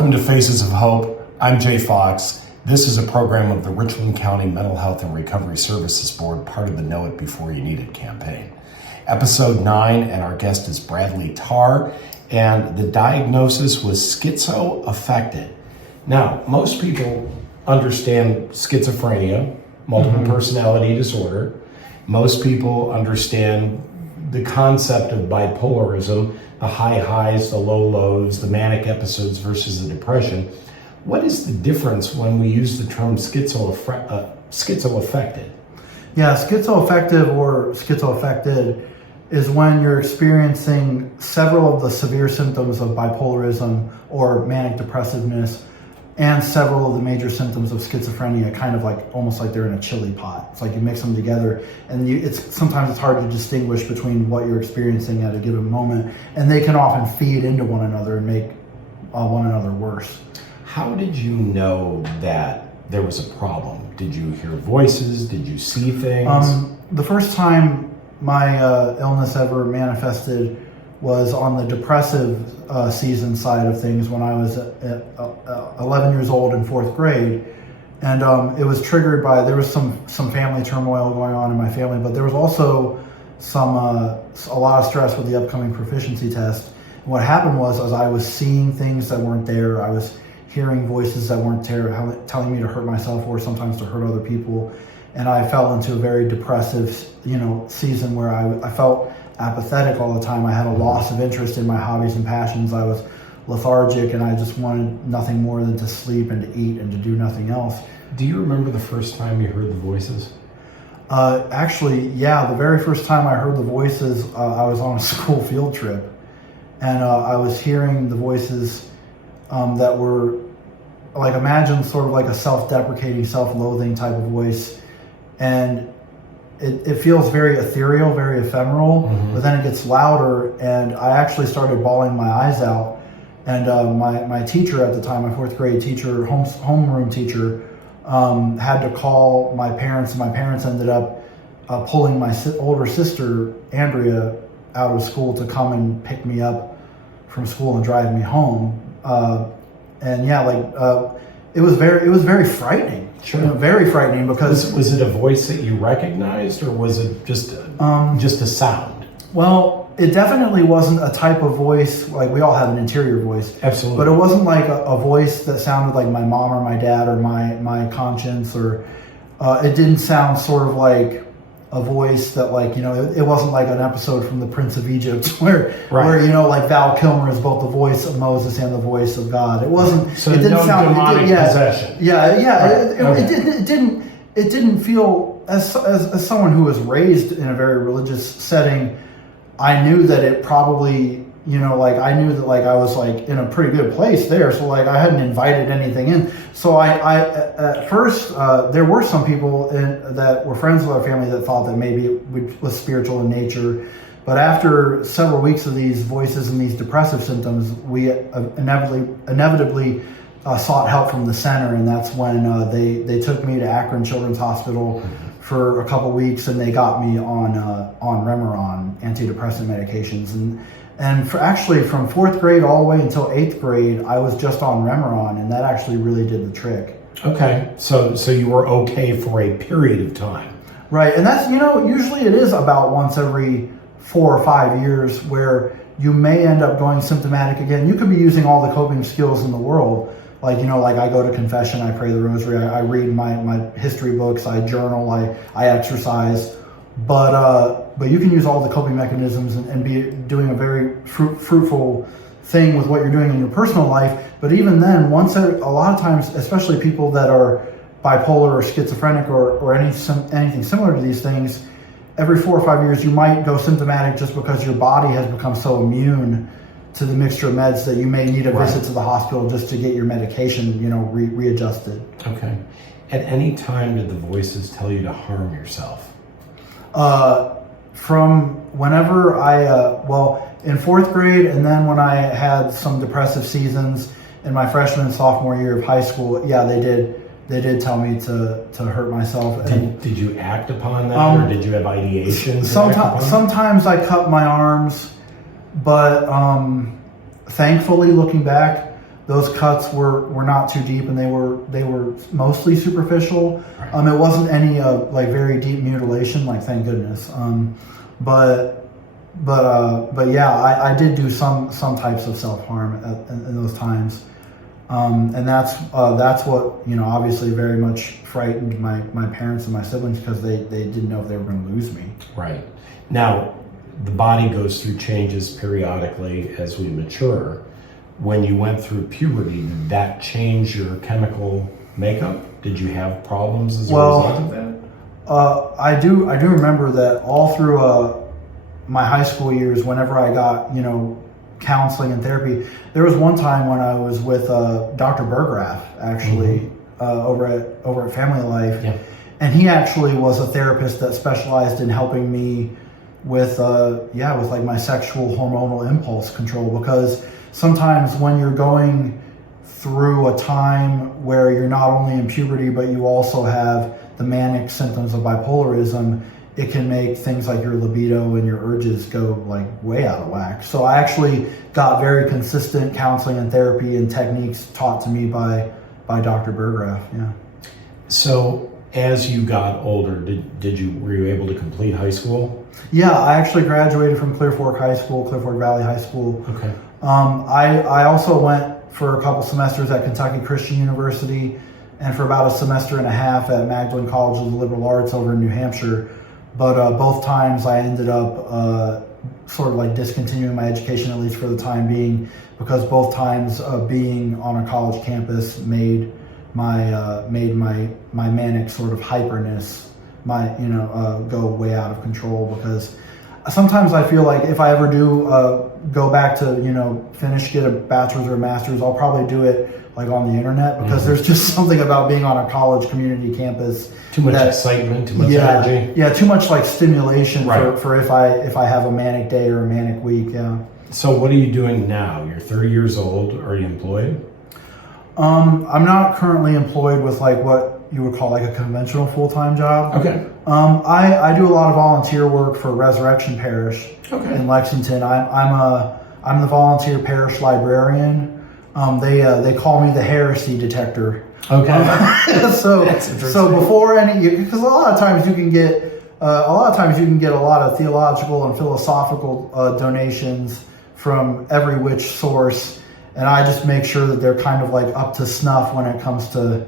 Welcome to Faces of Hope. I'm Jay Fox. This is a program of the Richland County Mental Health and Recovery Services Board, part of the Know It Before You Need It campaign. Episode 9, and our guest is Bradley Tarr, and the diagnosis was schizo-affected. Now, most people understand schizophrenia, multiple personality disorder. Most people understand the concept of bipolarism, the high highs, the low lows, the manic episodes versus the depression. What is the difference when we use the term schizo-affected? Yeah, schizo-affective or schizo-affected is when you're experiencing several of the severe symptoms of bipolarism or manic depressiveness and several of the major symptoms of schizophrenia, kind of like almost like they're in a chili pot. It's like you mix them together, and sometimes it's hard to distinguish between what you're experiencing at a given moment, and they can often feed into one another and make one another worse. How did you know that there was a problem? Did you hear voices? Did you see things? The first time my illness ever manifested was on the depressive season side of things when I was 11 years old in 4th grade. And it was triggered by, there was some family turmoil going on in my family, but there was also a lot of stress with the upcoming proficiency test. And what happened was, as I was seeing things that weren't there, I was hearing voices that weren't there, telling me to hurt myself or sometimes to hurt other people. And I fell into a very depressive, season where I felt apathetic all the time. I had a loss of interest in my hobbies and passions. I was lethargic, and I just wanted nothing more than to sleep and to eat and to do nothing else. Do you remember the first time you heard the voices? Actually, yeah, the very first time I heard the voices, I was on a school field trip, and I was hearing the voices that were, like, imagine sort of like a self-deprecating, self-loathing type of voice, and it feels very ethereal, very ephemeral, but then it gets louder, and I actually started bawling my eyes out. And my teacher at the time, my 4th grade teacher, homeroom teacher, had to call my parents, and my parents ended up pulling my older sister, Andrea, out of school to come and pick me up from school and drive me home. It was very frightening. Sure. Very frightening because... Was it a voice that you recognized, or was it just a sound? Well, it definitely wasn't a type of voice, like we all have an interior voice. Absolutely. But it wasn't like a voice that sounded like my mom or my dad or my conscience, or it didn't sound sort of like a voice that, like, it wasn't like an episode from The Prince of Egypt where like Val Kilmer is both the voice of Moses and the voice of God. It wasn't. So it didn't no sound demonic possession. It didn't feel, as someone who was raised in a very religious setting, I knew that it probably, I knew that, like, I was, like, in a pretty good place there. So, like, I hadn't invited anything in. So I at first, there were some people that were friends with our family that thought that maybe it was spiritual in nature. But after several weeks of these voices and these depressive symptoms, we inevitably sought help from the center. And that's when they took me to Akron Children's Hospital for a couple weeks, and they got me on Remeron, antidepressant medications. And actually from 4th grade all the way until 8th grade, I was just on Remeron, and that actually really did the trick. Okay, so you were okay for a period of time. Right, and that's, usually it is about once every 4 or 5 years where you may end up going symptomatic again. You could be using all the coping skills in the world. Like, like I go to confession, I pray the rosary, I read my history books, I journal, I exercise. But you can use all the coping mechanisms and be doing a very fruitful thing with what you're doing in your personal life. But even then, a lot of times, especially people that are bipolar or schizophrenic or anything similar to these things, every 4 or 5 years you might go symptomatic just because your body has become so immune to the mixture of meds that you may need a visit to the hospital just to get your medication, readjusted. Okay. At any time did the voices tell you to harm yourself? From whenever in 4th grade, and then when I had some depressive seasons in my freshman and sophomore year of high school, yeah, they did tell me to hurt myself. Did you act upon that, or did you have ideations? Sometimes I cut my arms, but thankfully, looking back, those cuts were not too deep, and they were mostly superficial. Right. It wasn't any like very deep mutilation, like thank goodness. But yeah, I did do some types of self-harm in those times. And that's what, you know, obviously very much frightened my parents and my siblings, because they didn't know if they were going to lose me. Right. Now, the body goes through changes periodically as we mature. When you went through puberty, did that change your chemical makeup? Did you have problems as a result of that? I do remember that all through my high school years, whenever I got, you know, counseling and therapy, there was one time when I was with Dr. Berggraf, actually, over at Family Life, Yeah. and he actually was a therapist that specialized in helping me with like my sexual hormonal impulse control, because sometimes when you're going through a time where you're not only in puberty but you also have the manic symptoms of bipolarism, it can make things like your libido and your urges go like way out of whack. So I actually got very consistent counseling and therapy and techniques taught to me by Dr. Berggraf. Yeah. So as you got older, were you able to complete high school? Yeah, I actually graduated from Clear Fork Valley High School. Okay. I also went for a couple semesters at Kentucky Christian University, and for about a semester and a half at Magdalen College of the Liberal Arts over in New Hampshire. But both times I ended up sort of like discontinuing my education, at least for the time being, because both times being on a college campus made my manic sort of hyperness go way out of control. Because sometimes I feel like if I ever do go back to get a bachelor's or a master's, I'll probably do it like on the internet, because there's just something about being on a college community campus. Too much excitement, too much energy. Yeah, too much like stimulation right. for if I have a manic day or a manic week. Yeah. So what are you doing now? You're 30 years old. Are you employed? I'm not currently employed with like what you would call like a conventional full-time job. Okay. I do a lot of volunteer work for Resurrection Parish in Lexington. I'm the volunteer parish librarian. They call me the heresy detector. Okay. So before because a lot of times you can get a lot of theological and philosophical donations from every which source, and I just make sure that they're kind of like up to snuff when it comes to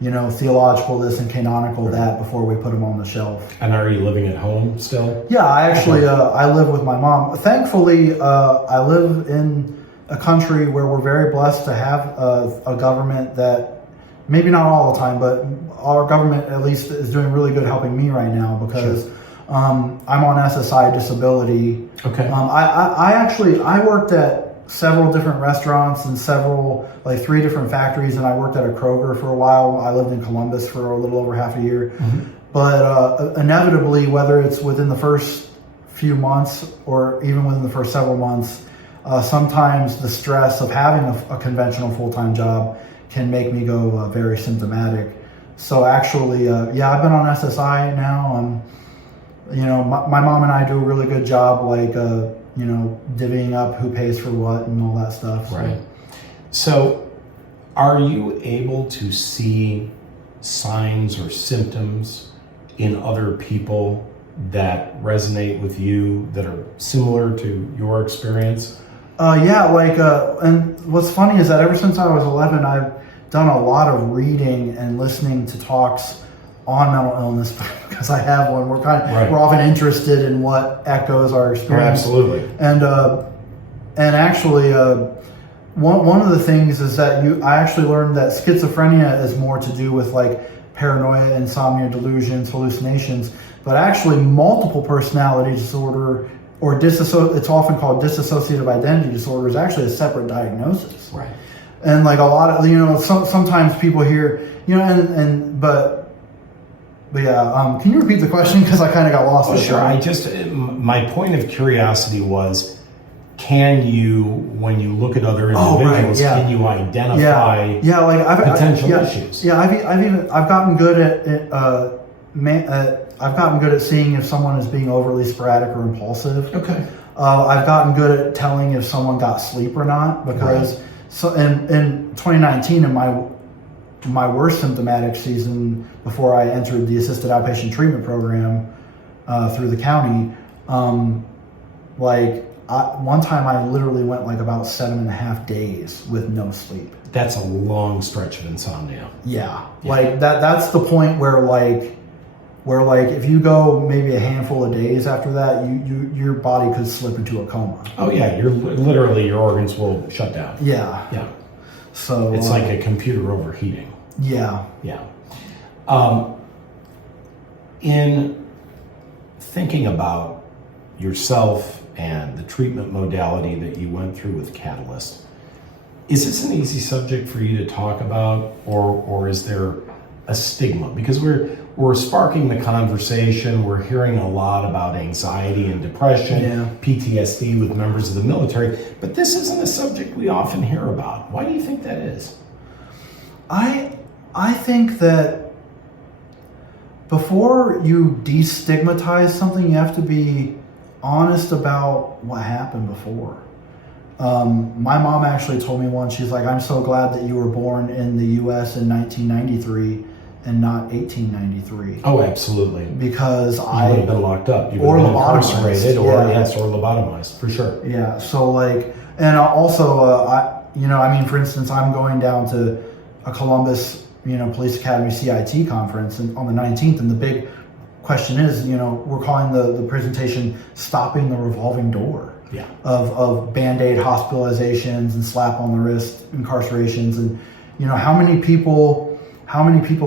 theological this and canonical that before we put them on the shelf. And are you living at home still? Yeah, I actually I live with my mom. Thankfully, I live in a country where we're very blessed to have a government that, maybe not all the time, but our government at least is doing really good helping me right now, because I'm on SSI disability. Okay. I worked at several different restaurants and like 3 different factories, and I worked at a Kroger for a while. I lived in Columbus for a little over half a year. But inevitably, whether it's within the first few months or even within the first several months, sometimes the stress of having a conventional full-time job can make me go very symptomatic. So actually, I've been on SSI now. My mom and I do a really good job, like, divvying up who pays for what and all that stuff. So. Right. So are you able to see signs or symptoms in other people that resonate with you, that are similar to your experience? And what's funny is that ever since I was 11, I've done a lot of reading and listening to talks on mental illness, because I have one. We're often interested in what echoes our experience. Absolutely. And actually, one of the things is that I actually learned that schizophrenia is more to do with like paranoia, insomnia, delusions, hallucinations, but actually multiple personality disorder, or it's often called dissociative identity disorder, is actually a separate diagnosis. Right. And like a lot of, sometimes people hear, but yeah, can you repeat the question? Because I kind of got lost. Oh, sure. My point of curiosity was, can you, when you look at other individuals, can you identify potential issues? Yeah, I've gotten good I've gotten good at seeing if someone is being overly sporadic or impulsive. Okay. I've gotten good at telling if someone got sleep or not, because So in 2019, in my worst symptomatic season before I entered the assisted outpatient treatment program through the county, one time I literally went like about 7.5 days with no sleep. That's a long stretch of insomnia. Yeah. Like that's the point where if you go maybe a handful of days after that, your body could slip into a coma. Oh yeah, your organs will shut down. Yeah. Yeah. So it's like a computer overheating. Yeah. Yeah. In thinking about yourself and the treatment modality that you went through with Catalyst, is this an easy subject for you to talk about, or is there a stigma? Because we're sparking the conversation. We're hearing a lot about anxiety and depression, PTSD with members of the military, but this isn't a subject we often hear about. Why do you think that is? I think that before you destigmatize something, you have to be honest about what happened before. My mom actually told me once, she's like, I'm so glad that you were born in the U.S. in 1993 and not 1893. Oh, absolutely. Because you would have been locked up. You would have been incarcerated or lobotomized, for sure. Yeah, so and also, for instance, I'm going down to a Columbus, Police Academy CIT conference on the 19th, and the big question is, we're calling the presentation "Stopping the Revolving Door" of Band-Aid hospitalizations and slap on the wrist incarcerations, and how many people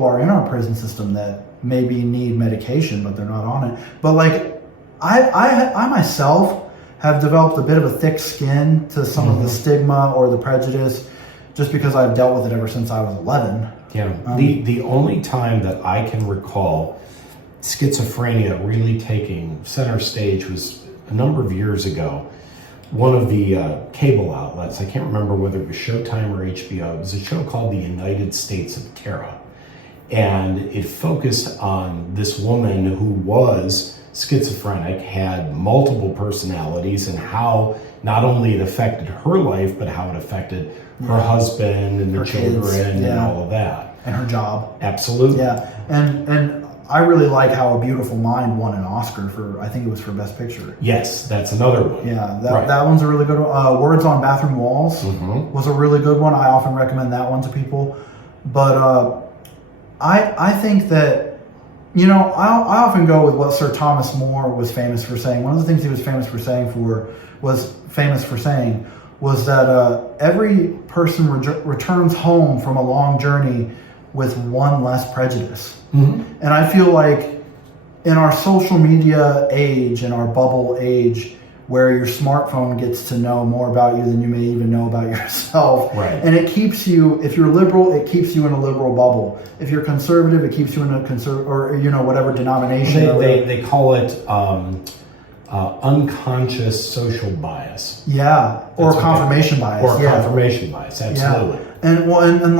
are in our prison system that maybe need medication but they're not on it. But I myself have developed a bit of a thick skin to some of the stigma or the prejudice, just because I've dealt with it ever since I was 11. Yeah. The only time that I can recall schizophrenia really taking center stage was a number of years ago. One of the cable outlets, I can't remember whether it was Showtime or HBO, it was a show called The United States of Tarr. And it focused on this woman who was schizophrenic, had multiple personalities, and how not only it affected her life, but how it affected her husband and her children kids, and all of that. And her job. Absolutely. Yeah. And I really like how A Beautiful Mind won an Oscar for, I think it was for Best Picture. Yes, that's another one. Yeah, that one's a really good one. Words on Bathroom Walls was a really good one. I often recommend that one to people. But I think that, I often go with what Sir Thomas More was famous for saying. One of the things he was famous for saying was that every person returns home from a long journey with one less prejudice. And I feel like in our social media age, in our bubble age, where your smartphone gets to know more about you than you may even know about yourself. Right. And it keeps you, if you're liberal, it keeps you in a liberal bubble. If you're conservative, it keeps you in a whatever denomination. They call it unconscious social bias. Yeah, or confirmation bias. Or confirmation bias, absolutely. Yeah. And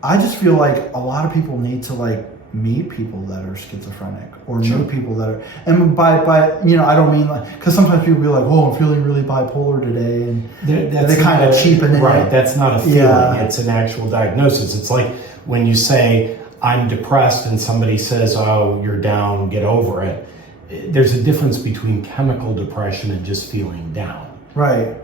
I just feel like a lot of people need to meet people that are schizophrenic or meet people that are, and by I don't mean because sometimes people be like, oh, I'm feeling really bipolar today, and they kind of cheapen it. Right, that's not a feeling, it's an actual diagnosis. It's like when you say, I'm depressed, and somebody says, oh, you're down, get over it. There's a difference between chemical depression and just feeling down. Right.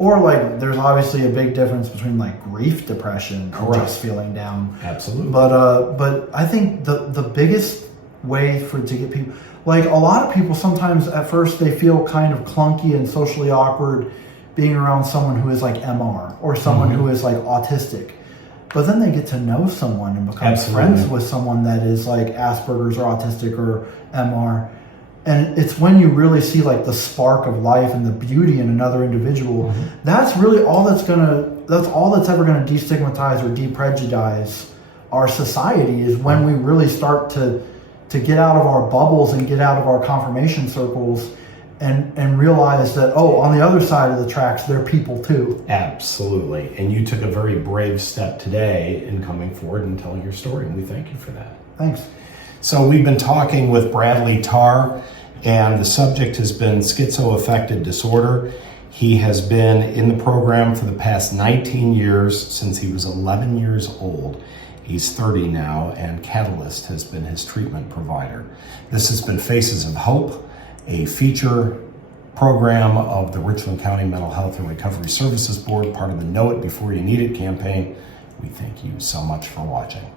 Or there's obviously a big difference between grief depression and just feeling down. Absolutely. But I think the biggest way to get people, a lot of people sometimes at first they feel kind of clunky and socially awkward being around someone who is MR or someone who is autistic. But then they get to know someone and become friends with someone that is Asperger's or autistic or MR. And it's when you really see the spark of life and the beauty in another individual. That's really all that's ever gonna destigmatize or deprejudice our society, is when we really start to get out of our bubbles and get out of our confirmation circles and realize that, on the other side of the tracks, there are people too. Absolutely. And you took a very brave step today in coming forward and telling your story, and we thank you for that. Thanks. So we've been talking with Bradley Tarr, and the subject has been schizo-affected disorder. He has been in the program for the past 19 years, since he was 11 years old. He's 30 now, and Catalyst has been his treatment provider. This has been Faces of Hope, a feature program of the Richland County Mental Health and Recovery Services Board, part of the Know It Before You Need It campaign. We thank you so much for watching.